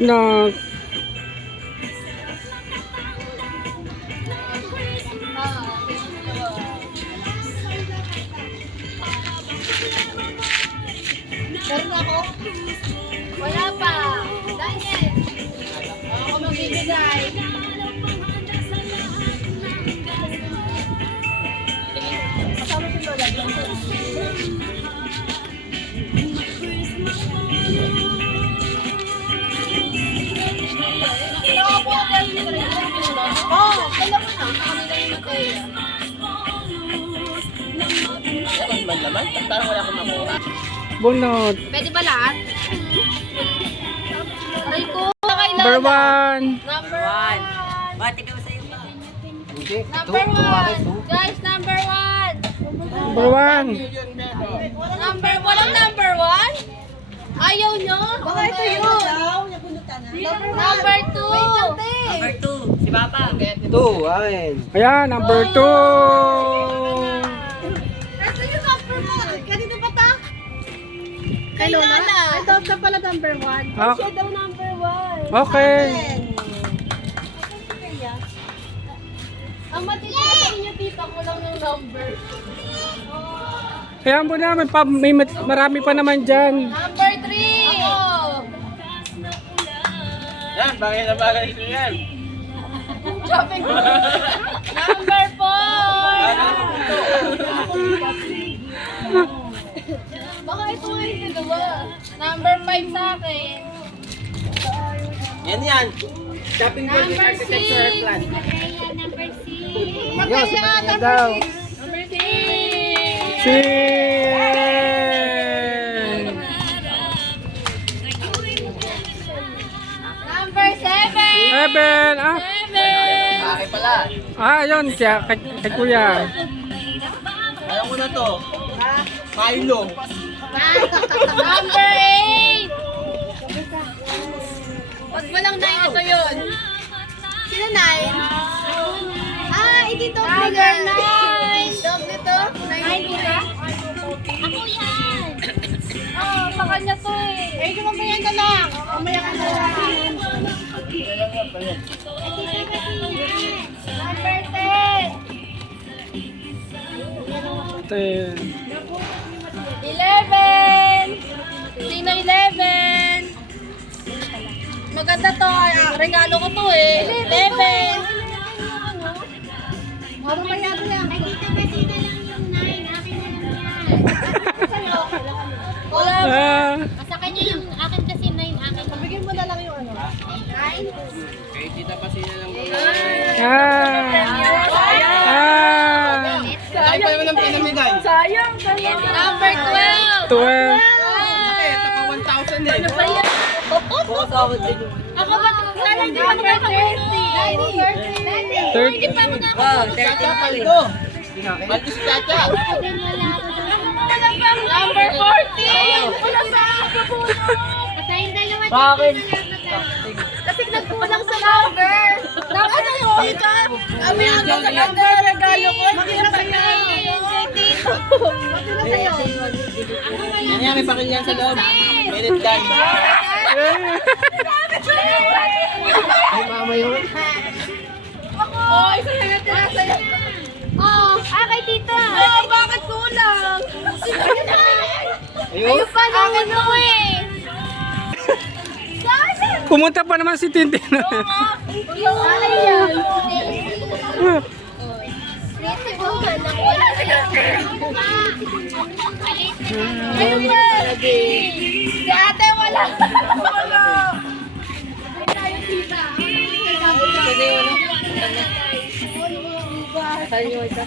Na Meron ako? Wala pa. Daniel. Ako magbibigay. Kasama si Lola. Oh, dalawa na. Kanila yung matay. Mas laman? Parang wala akong makuha. bunot. Pwede ba lahat? Aray ko. Number 1. Number one. Bati ka ba sa'yo pa? Number one. Guys, number one. Number 1. Number, walang number one? Ayaw nyo? Baka ito yun. Number two. Number 2, si Papa. 2, akin. Ayan, number 2. Ito yung number one. Kanito pa ta? Kay Lola? Ay, daw siya pala number one. Ah. Siya daw number one. Okay. Ang matindi sa inyo, tita ko lang yung number. Kaya mo na, marami pa naman dyan. Number three. Ako. Yan, bagay na bagay ito yan. Shopping ko. Number four. Baka ito nga yung dalawa. Number five sa akin. Yan. Shopping for the Number architectural six. plan. Number six. Yo, si Matia daw. Number six. Si... Number seven. 7. Ah, Seven. Bakit pala? yun. Kay kuya. Alam ko na to. Milo. Number eight. Pag walang nine, ito yun. Sino nine? Hindi to. Number nine. Doble to? Nine ka? Ako yan. Sa kanya to eh. Mamaya na lang. Mamaya ka na lang. Number 10. 10. 11. Sino 11? Maganda to. Regalo ko to eh. 11. Ano pa yan? Ay, dito kasi na lang yung 9. Akin na lang yan. Wala. Sa kanya yung akin kasi 9 akin. Bigyan mo na lang yung ano. 9? Kay tita pa sila lang. Ay, pa naman ang pinamigay. Sayang. Number 12. 12. Ito pa 1,000 eh. Ano ba yan? Ako ba? Sana hindi pa nakakawin. 30. Hindi pa mga Chacha, paldo. Paldo si Chacha. Number 14. Wala pa. Patayin dalawa. Bakit? Kasi nagkulang sa number. Number na yung ulitan. Kami ang number. Regalo ko. Makita pa yan. Yan yan, may pakilyan sa loob. Minute gun. Ay, mama yun. Oh, isa na natin sa'yo. Oh, kay tita. Oh, bakit kulang? Ayun. Ayun pa naman to eh. Pumunta pa naman si Tintin. Yung alay yan. Dito ko Ayun pa. Si ate wala. Wala. Ay tayo tita.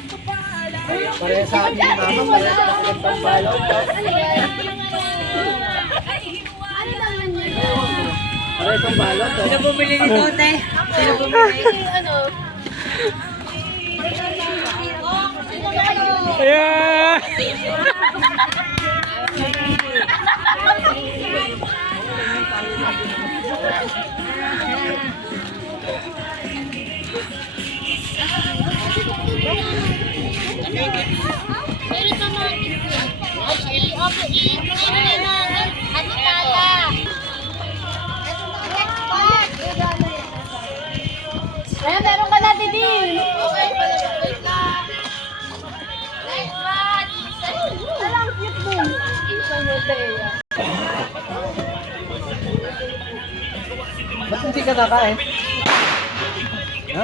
Pareha sa akin ni mama, pareha sa akin ng pambalot. Ano naman yun? Pareha sa balot. Sino bumili nito, te? Sino bumili? Ano? Ayan. Meron pa mga okay, ano na, ano tala. Kaya meron ka natin din. Okay, wait lang. Next batch. Alam, cute din. Ba't hindi ka kakain? Ha?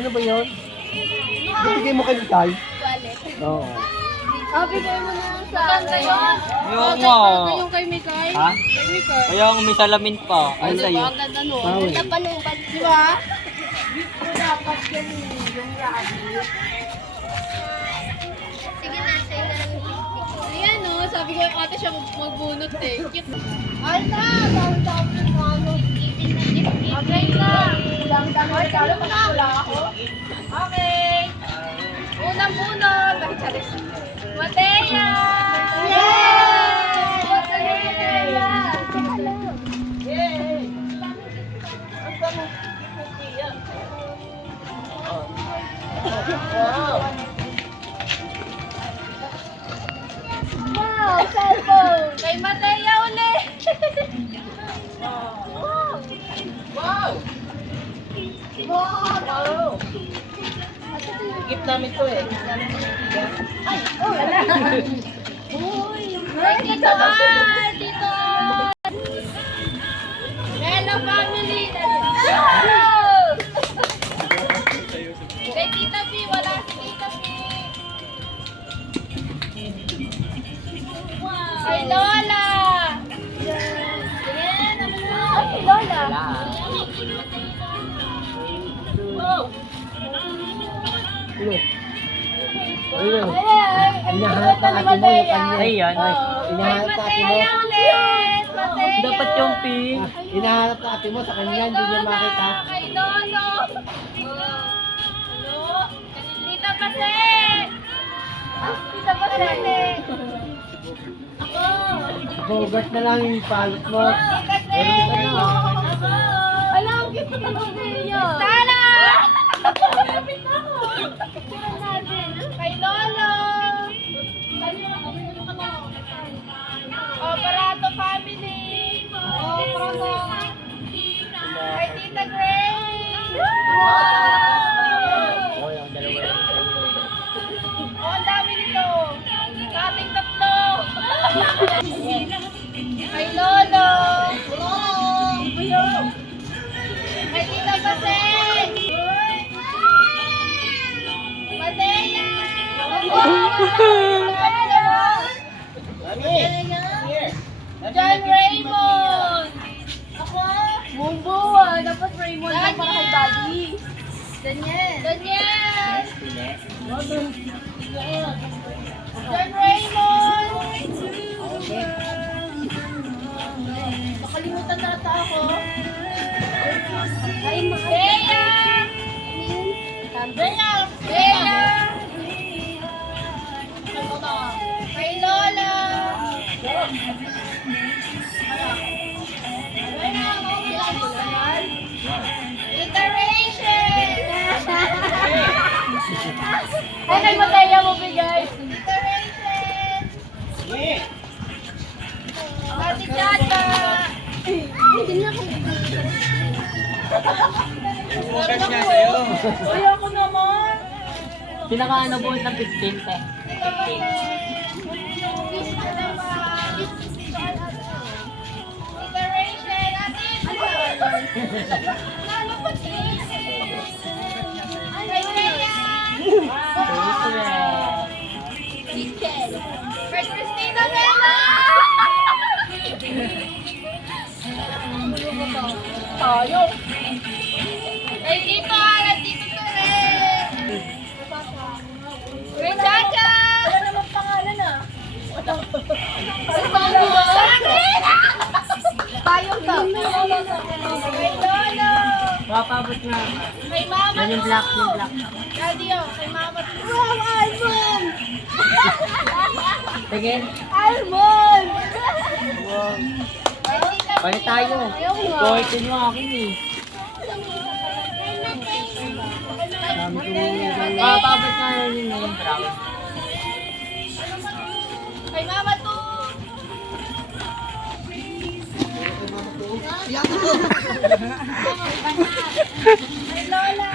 Ano ba yun? Bibigay mo kay Tay? Oo. Bigay mo na lang sa akin. Yun. Ayaw nga. Yung kay Mikay. Ha? Kay Mikay. Kaya may salamin pa. Ay, sa'yo. Ang ganda no. Pawi. Ganda pa nung bag. Di ba? Dapat ganun yung rabbit. Sige na, sa'yo na lang yung picture. Ayan o, sabi ko yung ate siya magbunot eh. Cute. Ay na, dami-dami yung ano. Okay na. Dami-dami. Kala mo na. Wala ako. Okay. Unang bunot. Bakit charis? Mateya! Yay! Mateya! Yay! Wow, cellphone! Kay Mateya ulit! Wow! Wow! Gift namin to eh. Oh, wala! Uy! Dito on! Dito on! Hello family! Hello! Kay Tita B, wala si Tita B. Kay Lola! Ayan, naman mo. Kay Lola! Oh! Ayun. Ay, Hinahanap na ate mo yung kanya. Ay, yan. Hinahanap na ate mo. Dapat yung pink. Hinahanap na ate mo sa kanya, hindi niya makita. Kay Lolo. Tita Pase. Tita Pase. Ako. Bogat na lang yung palot mo. Pase. Alam, cute na talaga niya. Tala! Lapit na ako. Picturean natin. Kay Lolo. Oh, Parato family. Oh, Parato. Kay Tita Grace. Wow! Oh, yung dalawa yun. Oh, ang dami nito. Sa ating tatlo. Kay Lolo. Kay Tita Pase. Mateya. John Raymond. Ako? Mumbo ah. Dapat Raymond lang para kay Daddy. Daniel. Daniel. John Raymond. Nakalimutan nata ako. Ay, Bea. Bea. Bea. Kay Lola. Tita Rachel! Ay, kay Mateya mo bigay. Tita Rachel! Ate Chata! Hindi na ako. Bogat niya sa'yo. Uy, ako naman. Pinaka-ano po ng 15 te. Tita Rachel! Lalo pa Kay Leia! Chicken! Kay Christina Mena! Tayo! Kay Tito Alan, Tito Ture! Kay Chacha! Wala namang pangalan ah! Sakit! Tayo ka! Kay Lolo! Papabot na. Kay Mama Yan yung black, yung black. Daddy, oh, kay Mama. Wow, Almond! Sige. Almond! Balik tayo. Ayaw nga. Kuhitin mo akin eh. Papabot na yun yung brown. Kay Mama to. Yata ko. Ay, Lola.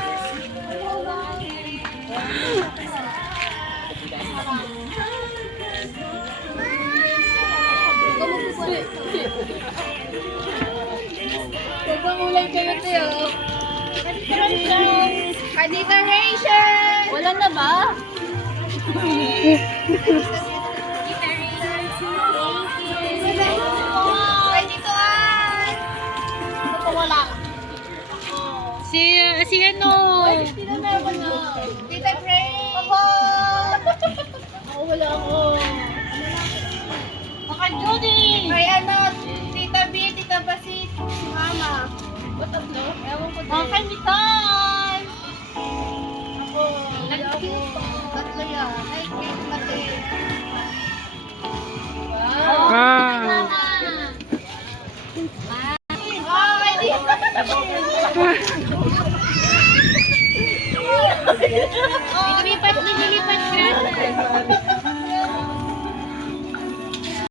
Pagpangulay kayo, Teo. Kanita Rachel! Wala na ba? Kay Tito Ann! Wala. Si ano? Tito meron na. Tita Frey! Ako! Ako wala ako. Baka Judy! Kay ano, Tita B, Tita Basit, si Mama. Tatlo? Ewan ko din. Baka Nicole! Ako. Ako. Tatlo yan. Ay, cake mati. Wow. Mama! Ay, di. Nililipat ka.